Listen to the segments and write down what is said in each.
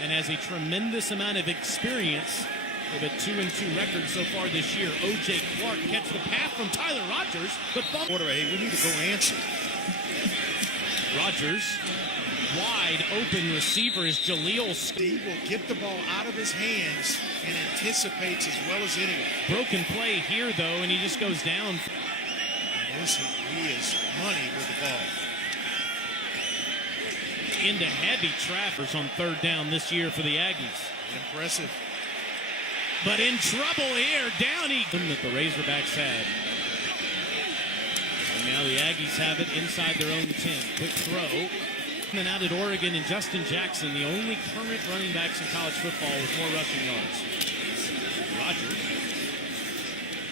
and has a tremendous amount of experience with a 2-2 record so far this year. O.J. Clark gets the pass from Tyler Rogers. The bump. Hey, we need to go answer. Rogers, wide open receiver is Jaleel. He will get the ball out of his hands and anticipates as well as anyone. Broken play here, though, and he just goes down. Listen, he is money with the ball. Into heavy traffic on third down this year for the Aggies. Impressive. But in trouble here, down he that the Razorbacks had. And now the Aggies have it inside their own 10. Quick throw. And out at Oregon, and Justin Jackson, the only current running backs in college football with more rushing yards. Rogers.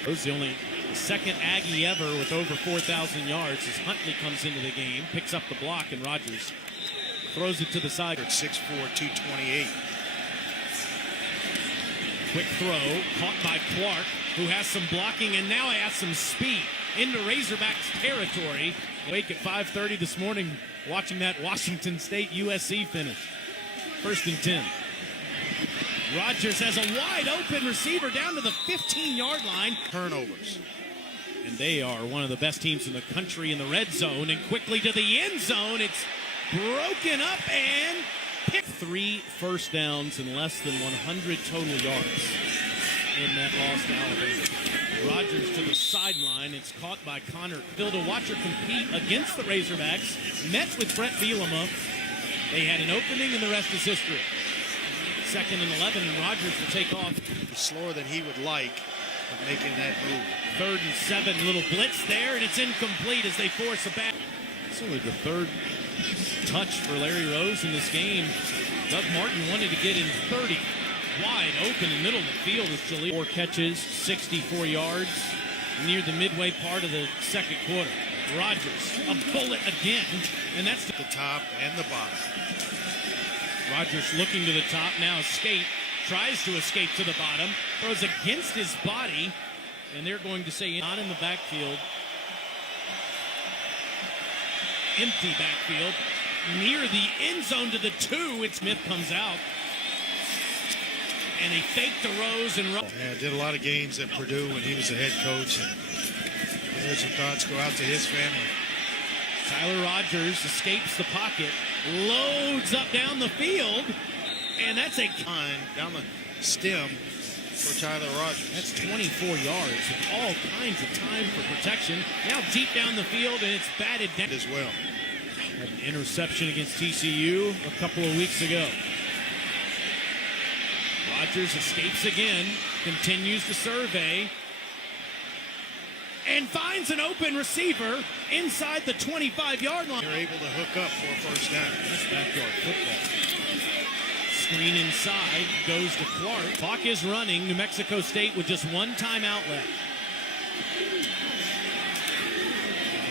Those the only second Aggie ever with over 4,000 yards as Huntley comes into the game, picks up the block, and Rogers throws it to the side. 6'4", 228. Quick throw, caught by Clark, who has some blocking and now has some speed into Razorbacks territory. Wake at 5:30 this morning, watching that Washington State USC finish. 1st and 10. Rogers has a wide open receiver down to the 15-yard line. Turnovers. And they are one of the best teams in the country in the red zone. And quickly to the end zone. It's broken up and picked. 3 first downs and less than 100 total yards in that loss to Alabama. Rogers to the sideline. It's caught by Connor. Bill to watch her compete against the Razorbacks. Met with Brett Bielema. They had an opening and the rest is history. 2nd and 11, and Rogers will take off. Slower than he would like of making that move. 3rd and 7, little blitz there, and it's incomplete as they force a back. It's only the 3rd touch for Larry Rose in this game. Doug Martin wanted to get in 30. Wide open in the middle of the field with Jaleel. 4 catches, 64 yards, near the midway part of the second quarter. Rogers, a bullet again, and that's the top and the bottom. Rogers looking to the top, now escape, tries to escape to the bottom, throws against his body, and they're going to say not in the backfield. Empty backfield, near the end zone to the 2, Smith comes out. And he faked to Rose and yeah, did a lot of games at Purdue when he was the head coach. And there's some thoughts go out to his family. Tyler Rogers escapes the pocket, loads up down the field, and that's a down the stem for Tyler Rogers. That's 24 yards with all kinds of time for protection. Now deep down the field, and it's batted down as well. Had an interception against TCU a couple of weeks ago. Rogers escapes again, continues to survey, and finds an open receiver inside the 25-yard line. You're able to hook up for a first down. That's backyard football. Screen inside, goes to Clark. Clock is running. New Mexico State with just one timeout left.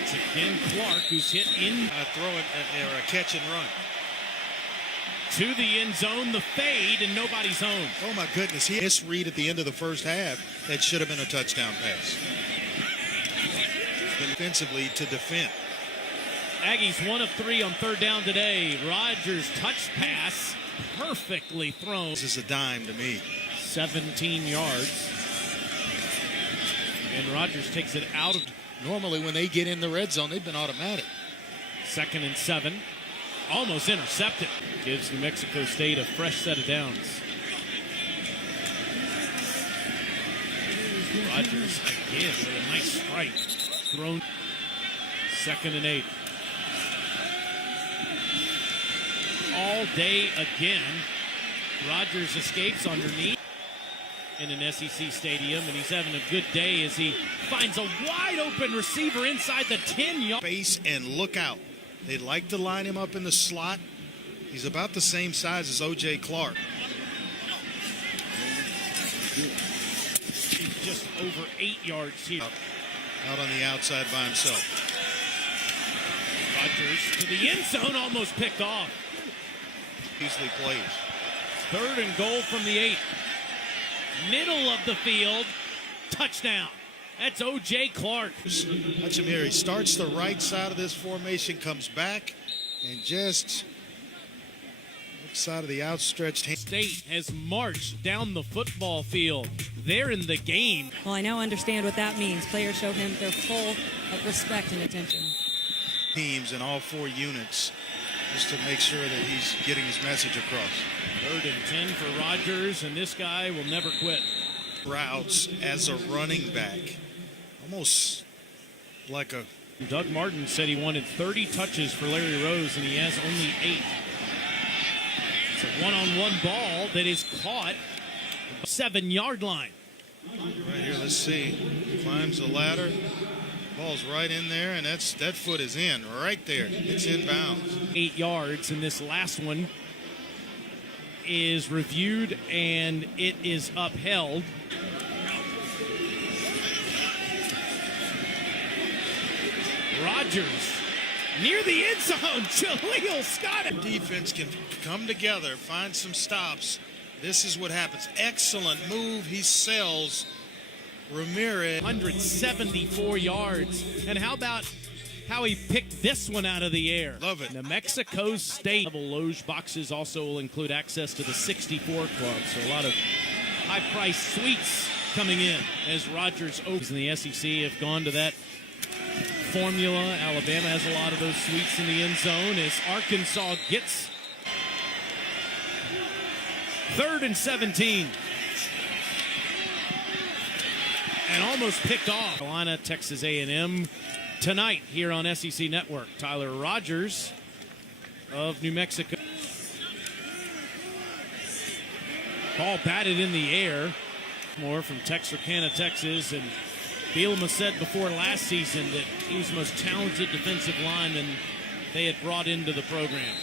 It's again Clark who's hit in. A catch and run. To the end zone, the fade, and nobody's home. Oh, my goodness. He misread at the end of the first half. That should have been a touchdown pass. Defensively to defend. Aggies 1 of 3 on 3rd down today. Rogers touch pass, perfectly thrown. This is a dime to me. 17 yards. And Rogers takes it out of. Normally when they get in the red zone, they've been automatic. 2nd and 7. Almost intercepted. Gives New Mexico State a fresh set of downs. Rogers again with a nice strike. Thrown. 2nd and 8. All day again. Rogers escapes underneath in an SEC stadium, and he's having a good day as he finds a wide open receiver inside the 10-yard. Face and look out. They like to line him up in the slot. He's about the same size as O.J. Clark. He's just over 8 yards here. Out on the outside by himself. Rogers to the end zone, almost picked off. Easily plays. 3rd and goal from the 8. Middle of the field. Touchdown. That's O.J. Clark. Watch him here. He starts the right side of this formation, comes back, and just side of the outstretched hand. State has marched down the football field. They're in the game. Well, I now understand what that means. Players show him their full of respect and attention. Teams in all 4 units just to make sure that he's getting his message across. 3rd and 10 for Rogers, and this guy will never quit. Routes as a running back. Almost like a... Doug Martin said he wanted 30 touches for Larry Rose, and he has only 8. It's a one-on-one ball that is caught 7-yard line. Right here, let's see. Climbs the ladder. Ball's right in there, and that foot is in right there. It's inbounds. 8 yards, and this last one is reviewed, and it is upheld. Rogers near the end zone. Jaleel Scott. Defense can come together, find some stops. This is what happens. Excellent move. He sells Ramirez. 174 yards. And how about how he picked this one out of the air? Love it. New Mexico State. Level Loge boxes also will include access to the 64 club. So a lot of high-priced suites coming in as Rogers opens. In the SEC have gone to that formula. Alabama has a lot of those suites in the end zone as Arkansas gets 3rd and 17. And almost picked off. Carolina, Texas A&M tonight here on SEC Network. Tyler Rogers of New Mexico. Ball batted in the air. More from Texarkana, Texas. And Bielema said before last season that he was the most talented defensive lineman they had brought into the program.